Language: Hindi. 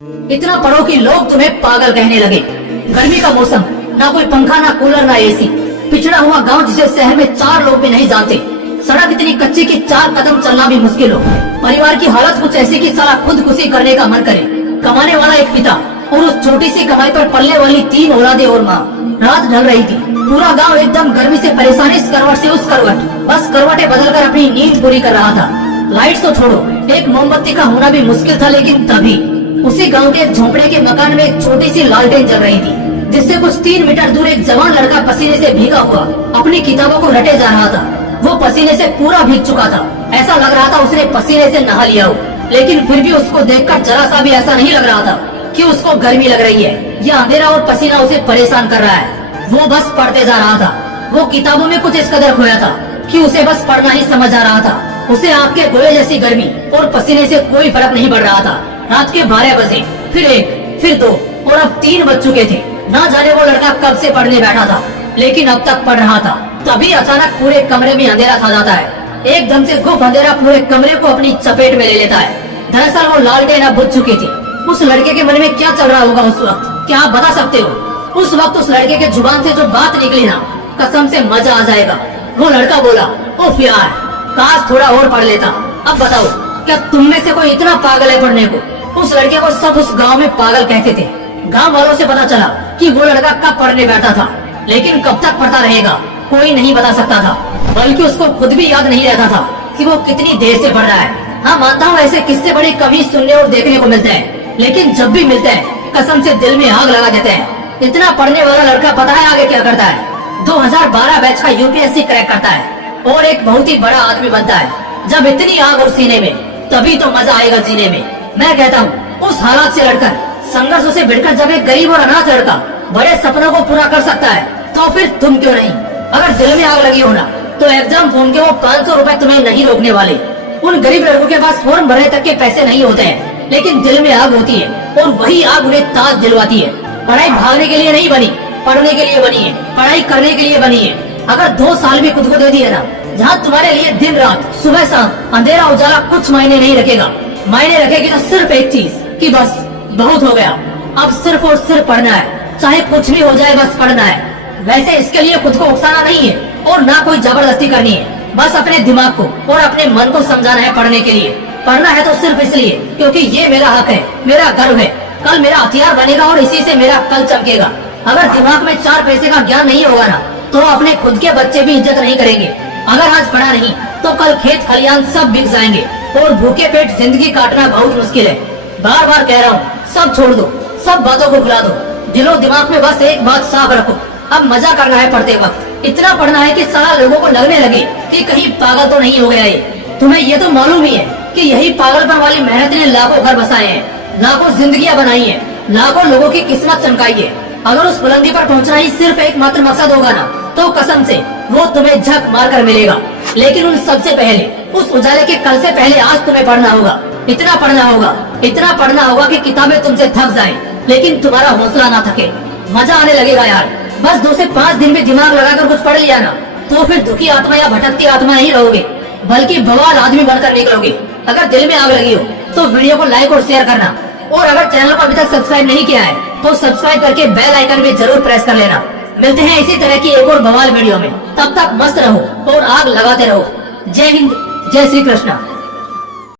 इतना पढ़ो कि लोग तुम्हें पागल कहने लगे। गर्मी का मौसम, ना कोई पंखा, ना कूलर, ना एसी। पिछड़ा हुआ गांव जिसे शहर में 4 लोग भी नहीं जानते। सड़क इतनी कच्ची कि 4 कदम चलना भी मुश्किल हो। परिवार की हालत कुछ ऐसी कि साला खुदकुशी करने का मन करे। कमाने वाला एक पिता और उस छोटी सी कमाई पर पलने वाली 3 औलादे और माँ। रात ढल रही थी। पूरा गांव एकदम गर्मी से परेशान, इस करवट से उस करवट, बस करवटें बदलकर अपनी नींद पूरी कर रहा था। लाइट तो छोड़ो, एक मोमबत्ती का होना भी मुश्किल था। लेकिन तभी उसी गांव के एक झोंपड़े के मकान में एक छोटी सी लालटेन जल रही थी, जिससे कुछ 3 मीटर दूर एक जवान लड़का पसीने से भीगा हुआ अपनी किताबों को रटे जा रहा था। वो पसीने से पूरा भीग चुका था। ऐसा लग रहा था उसने पसीने से नहा लिया हो। लेकिन फिर भी उसको देखकर जरा सा भी ऐसा नहीं लग रहा था कि उसको गर्मी लग रही है या अंधेरा और पसीना उसे परेशान कर रहा है। वो बस पढ़ते जा रहा था। वो किताबों में कुछ इस कदर खोया था कि उसे बस पढ़ना ही समझ आ रहा था। उसे आँख के गोले जैसी गर्मी और पसीने से कोई फर्क नहीं पड़ रहा था। रात के 12 बजे, फिर 1, फिर 2 और अब 3 बज चुके थे। ना जाने वो लड़का कब से पढ़ने बैठा था, लेकिन अब तक पढ़ रहा था। तभी अचानक पूरे कमरे में अंधेरा छा जाता है। एकदम से गुप्त अंधेरा पूरे कमरे को अपनी चपेट में ले लेता है। दरअसल वो लालटेन अब बुझ चुकी थी। उस लड़के के मन में क्या चल रहा होगा उस वक्त, क्या आप बता सकते हो? उस वक्त उस लड़के के जुबान से जो बात निकली ना, कसम से मजा आ जाएगा। वो लड़का बोला, उफ यार, काश थोड़ा और पढ़ लेता। अब बताओ, क्या तुम में से कोई इतना पागल है पढ़ने को? उस लड़के को सब उस गांव में पागल कहते थे। गांव वालों से पता चला कि वो लड़का कब पढ़ने बैठा था, लेकिन कब तक पढ़ता रहेगा कोई नहीं बता सकता था। बल्कि उसको खुद भी याद नहीं रहता था कि वो कितनी देर से पढ़ रहा है। हाँ, मानता हूँ ऐसे किस्से बड़े कभी सुनने और देखने को मिलते हैं, लेकिन जब भी मिलते हैं कसम से दिल में आग लगा देते हैं। इतना पढ़ने वाला लड़का पता है आगे क्या करता है? 2012 बैच का यूपीएससी क्रैक करता है और एक बहुत ही बड़ा आदमी बनता है। जब इतनी आग और सीने में, तभी तो मजा आएगा जीने में। मैं कहता हूँ उस हालात से लड़कर, संघर्षों से भिड़कर जब एक गरीब और अनाथ लड़का बड़े सपनों को पूरा कर सकता है, तो फिर तुम क्यों नहीं? अगर दिल में आग लगी हो ना, तो एग्जाम फॉर्म के वो 500 रुपए तुम्हें नहीं रोकने वाले। उन गरीब लड़कों के पास फॉर्म भरने तक के पैसे नहीं होते हैं, लेकिन दिल में आग होती है और वही आग उन्हें ताज दिलवाती है। पढ़ाई भागने के लिए नहीं बनी, पढ़ने के लिए बनी है, पढ़ाई करने के लिए बनी है। अगर 2 साल भी खुद को दे दिए ना, जहाँ तुम्हारे लिए दिन रात, सुबह शाम, अंधेरा उजाला कुछ मायने नहीं रखेगा। मायने रखेगी तो सिर्फ एक चीज कि बस बहुत हो गया, अब सिर्फ और सिर्फ पढ़ना है, चाहे कुछ भी हो जाए, बस पढ़ना है। वैसे इसके लिए खुद को उकसाना नहीं है और ना कोई जबरदस्ती करनी है। बस अपने दिमाग को और अपने मन को समझाना है पढ़ने के लिए। पढ़ना है तो सिर्फ इसलिए क्योंकि ये मेरा हक है, मेरा गर्व है। कल मेरा हथियार बनेगा और इसी से मेरा कल चमकेगा। अगर दिमाग में 4 पैसे का ज्ञान नहीं होगा ना, तो अपने खुद के बच्चे भी इज्जत नहीं करेंगे। अगर आज पढ़ा नहीं तो कल खेत खलियान सब बिक जाएंगे और भूखे पेट जिंदगी काटना बहुत मुश्किल है। बार बार कह रहा हूँ, सब छोड़ दो, सब बातों को भुला दो। दिलो दिमाग में बस एक बात साफ रखो, अब मजा करना है पढ़ते वक्त। इतना पढ़ना है कि सारा लोगों को लगने लगे कि कहीं पागल तो नहीं हो गया ये। तुम्हें ये तो मालूम ही है कि यही पागलपन वाली मेहनत ने लाखों घर बसाए हैं, लाखों जिंदगियां बनाई है, लाखों लोगों की किस्मत चमकाई है। अगर उस बुलंदी पर पहुंचना ही सिर्फ एकमात्र मकसद होगा ना, तो कसम से वो तुम्हें झक मार कर मिलेगा। लेकिन उन सबसे पहले, उस उजाले के कल से पहले आज तुम्हें पढ़ना होगा। इतना पढ़ना होगा, इतना पढ़ना होगा कि किताबें तुमसे थक जाएं, लेकिन तुम्हारा हौसला ना थके। मजा आने लगेगा यार। बस 2 से 5 दिन में दिमाग लगाकर कुछ पढ़ लिया ना, तो फिर दुखी आत्मा या भटकती आत्मा नहीं रहोगे, बल्कि बवाल आदमी बनकर निकलोगे। अगर दिल में आग लगी हो तो वीडियो को लाइक और शेयर करना, और अगर चैनल को अभी तक सब्सक्राइब नहीं किया है तो सब्सक्राइब करके बेल आइकन भी जरूर प्रेस कर लेना। मिलते हैं इसी तरह की एक और बवाल वीडियो में। तब तक मस्त रहो और आग लगाते रहो। जय हिंद, जय श्री कृष्णा।